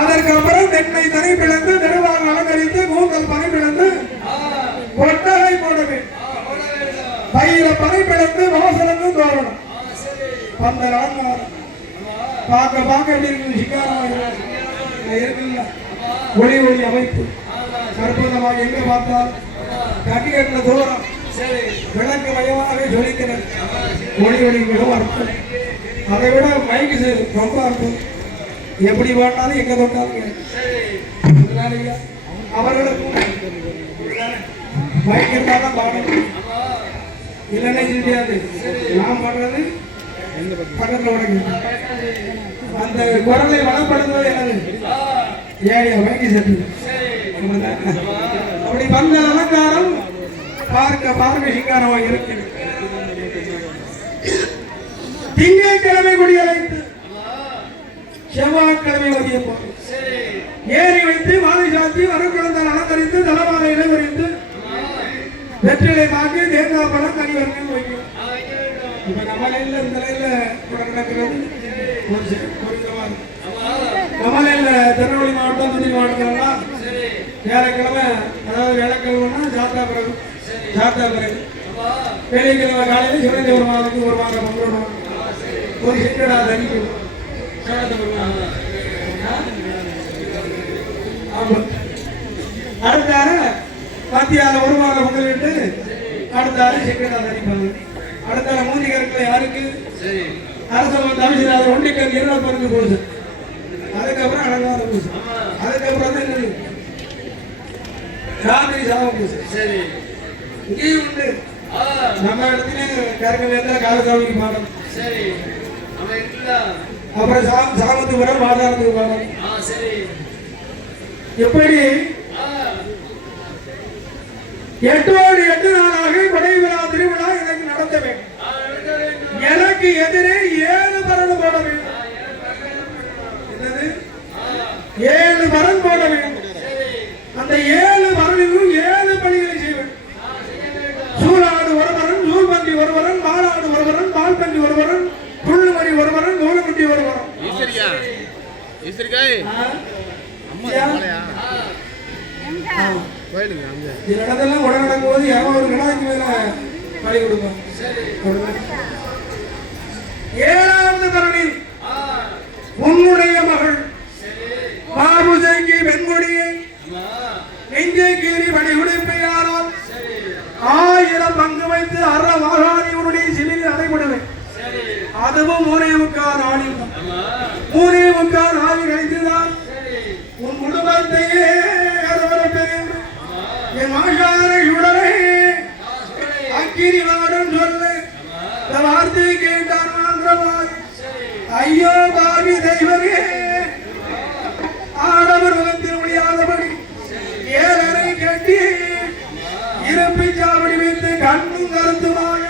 அதற்கப்புறம் தென்னை தனி பிளந்து நிர்வாகம் அலங்கரித்து கூந்தல் பனை பிளந்து கொட்டகை போட வேண்டும். பயிர பனை பிளந்து வாசலுக்கு தோறணும். அந்த பார்க்க பார்க்க எப்படி இருக்குது, சிக்காரமாக இருக்குல்ல. ஒளி ஒளி அமைப்பு அற்புதமாக எங்க பார்த்தால் கட்டி கட்டின தூரம் விளக்கு மயமாகவே ஜொலிக்கிறது. ஒளி ஒளி மிகவும் அற்புதம். அதை விட மைக்கு ரொம்ப அற்புதம். எப்படி பாடினாலும் எங்க தொட்டாலும் அவர்களுக்கும் மைக் இருந்தால்தான் பாடணும், இல்லைன்னே தெரியாது. நான் பாடுறது பக்கத்தில் உடனே அந்த குரலை வளப்படுத்துவது எனது ஏழைய மைக்கு செட்டு. அப்படி வந்த அலங்காரம் பார்க்க பார்க்க சிங்காரமாக இருக்கிறது. திங்கட்கிழமை குடியழைத்து செவ்வாய்க்கிழமை மதிய போது ஏறி வைத்து மாலை சாத்தி வரக்குழந்தால் அலங்கரித்து தலவான இலை வரித்து வெற்றிலை மாற்றி தேங்காய் பழம் கனி வரைக்கும் வைக்கும். இப்ப நம்ம லைன்ல இந்த லைன்ல நடக்கிறது நம்ம லைன்ல திருநெல்வேலி மாவட்டம் தூத்துக்குடி மாவட்டத்திலாம் வியாழக்கிழமை, அதாவது வியாழக்கிழமைனா ஜாத்தா பிறகு வெள்ளிக்கிழமை காலையில் சிவனந்தி ஒரு மாதத்துக்கு ஒரு மாதம் பங்குறோம். ஒரு சிக்கடா தனிக்கும் அடுத்தார மத்தியால ஒரு மாதம் முதலிட்டு அடுத்தாரு சிக்கடா தனிப்பாங்க. அடுத்தால மூஞ்சி கருக்கில் யாருக்கு அரசு தமிழ்நாடு ஒண்டிக்கல் 20 பேருக்கு போகுது. அதுக்கப்புறம் அலங்கார பூசு, அதுக்கப்புறம் தான் என்னது ராத்திரி சாம பூசு. இங்கேயும் உண்டு. நம்ம இடத்துல கருக்க காலசாமிக்கு பாடம். அப்புறம் சாமத்துக்கு வர மாதாரத்துக்கு பாடம். எப்படி 8 நாளாக கொடை விழா திருவிழா எனக்கு நடத்த வேண்டும். எனக்கு எதிரே 7 பரண் போட வேண்டும். என்னது 7 பரண் போட வேண்டும். அந்த 7 பரணிலும் 7 பணிகளை செய்ய வேண்டும். சூழாடு ஒருவரன், சூழ்பன்றி ஒருவரன், மாலாடு ஒருவரன், பால்பன்றி ஒருவரன், புல்லுமணி ஒருவரன், கோலமுட்டி ஒருவரன். இடத்தெல்லாம் உடனே நடக்கும்போது யாரும் ஒரு வினாய்க்கு மேல பழி கொடுப்பாங்க. 7வது பரணில் உன்னுடைய மகள் பாபுஜங்கி வெண்கொடியை நெஞ்சை கீறி வழி உடைப்பையாரால் 1000 பங்கு வைத்து அற மாகாணியுடைய சிலில் அடைபடுவேன். அதுவும் 3.25 நாளில் 3.25 நாளில் கழித்துதான் உன் குடும்பத்தையே என் மாஷாரை உடனே அக்கினி வாடன் சொல்ல வார்த்தை கேட்டார். ஐயோ பாவி தெய்வமே, ஆடவர் முகத்தில் முடியாதபடி 7 கட்டி இறப்பி சாவடி வைத்து கண்ணும் கருத்துமாக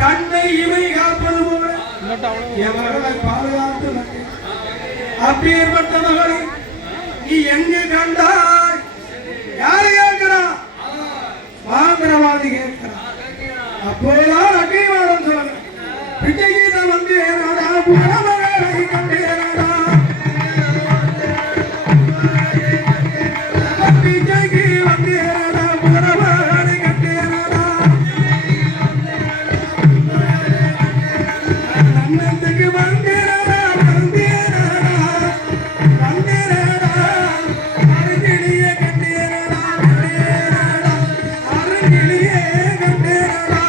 கண்ணை இவை காப்பது போல என் மகளை பாதுகாத்து அப்பேற்பட்ட மகளை நீ எங்கு கண்டாய்? யாரு கேட்கிறான்? மாந்திரவாதி கேட்கிறான். அப்போதான் அக்னிவாதம் சொல்லுங்க. விஜயகீதா வந்து புறமகளை கண்டேனாடா, விஜய்க்கு வந்தேனாடா, புறமகளை கண்டேனாடா, அண்ணத்துக்கு வந்தேனாடா, வந்தேனாடா, வந்தேனாடா, அருகிலேயே கண்டேனாடா, கண்டேனாடா, அருகிலேயே கண்டேனாடா,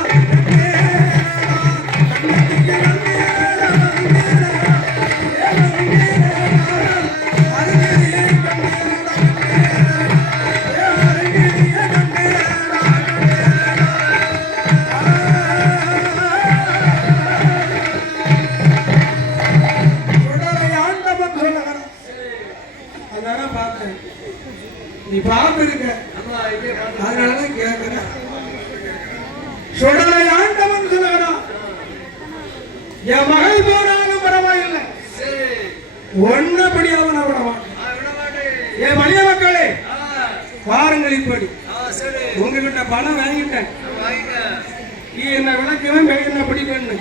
நீ பார்த்துருக்க, அதனாலதான் கேட்கிற. சுடலை ஆண்டவன் சொல்லுகிறான், என் மகள் போனாலும் பரவாயில்லை, ஒன்னபடி அவனை விட மாட்டேன். என் வலிய மக்களே பாருங்கள், இப்படி உங்ககிட்ட பணம் வாங்கிட்டேன், நீ என்ன விளக்குவேன், என்ன பிடிப்பேன்னு.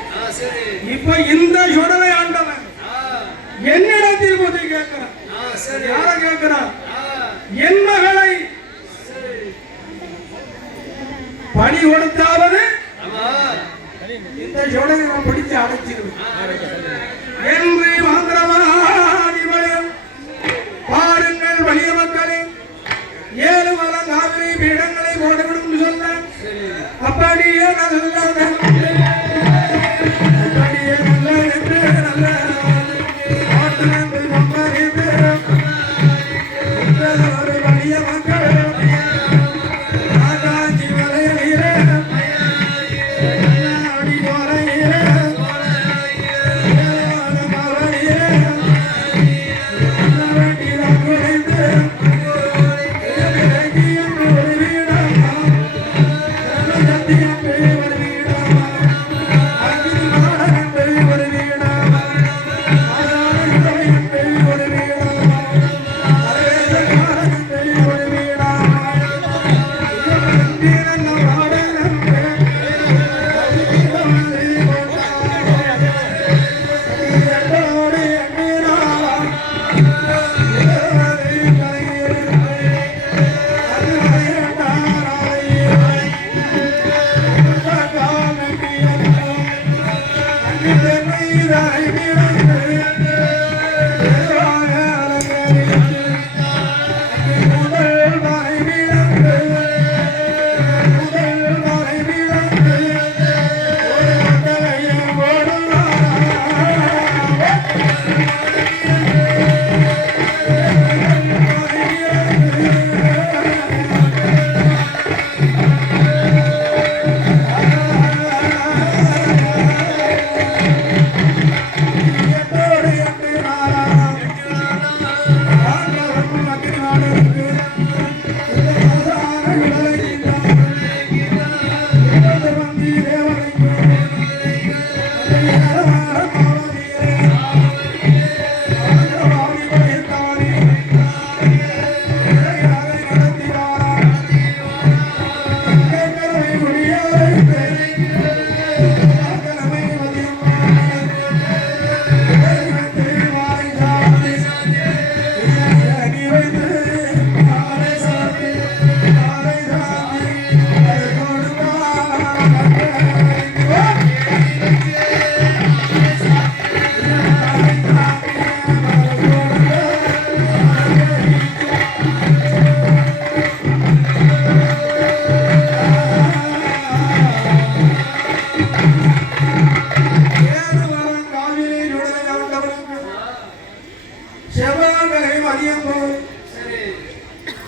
இப்ப இந்த சுடலை ஆண்டவன் என்னிடத்தில் போய் கேட்கிறான், பணி கொடுத்தாவது இந்த ஜோடனை நான் பிடித்து அடைச்சிருவேன் என்று மாந்திரவாதி பயம் பாருங்கள் வலிய மக்களே 7 மலம் காவிரி பீடங்களை போடவிடும் சொன்ன அப்படியே நல்ல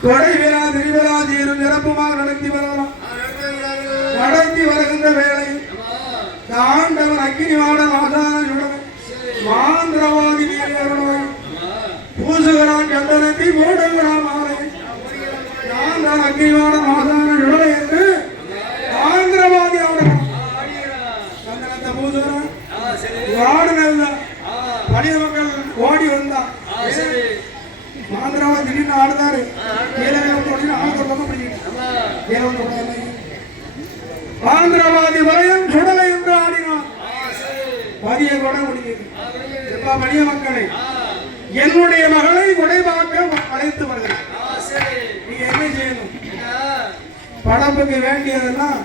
கொடை விழா திருவிழா தீரும் நிரப்புமாக நடத்தி வரலாம். நடத்தி வருகின்ற வேளை ஆண்டவன் அக்கினிவாடன் ஆசான மாந்திரவாதி பூசுகிறான் கண்டனத்தை போடுகிறான் மாலை நான் அக்கினிவாடன் ஆசான சுடலை என்று மாந்திரவாதி கண்டனத்தை பூசுகிறான். ஆடுனதுதான் பணிய மக்கள் ஓடி வந்தான். மாந்திரவாதி திடீர்னு ஆடுதாரு. மாந்திரவாதி வரையும் சுடலை என்று ஆடினான். பதிய கூட முடியுது. பணிய மக்களை என்னுடைய மகளை குடைபாக்க அழைத்து வருகிறேன். நீங்க என்ன செய்யணும்? படம்புக்கு வேண்டியதெல்லாம்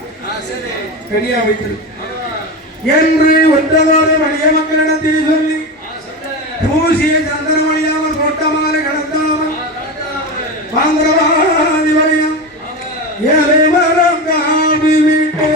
ரெடியா வைத்திரு என்று ஒன்றதோடு வலிய மக்களிடத்தில் சொல்லி பூசிய சந்திரமணியாமல் கொட்டமாறு கடந்தாமல் மாந்திரவாதி வரையும் ஏழை மரம் காவி விட்டு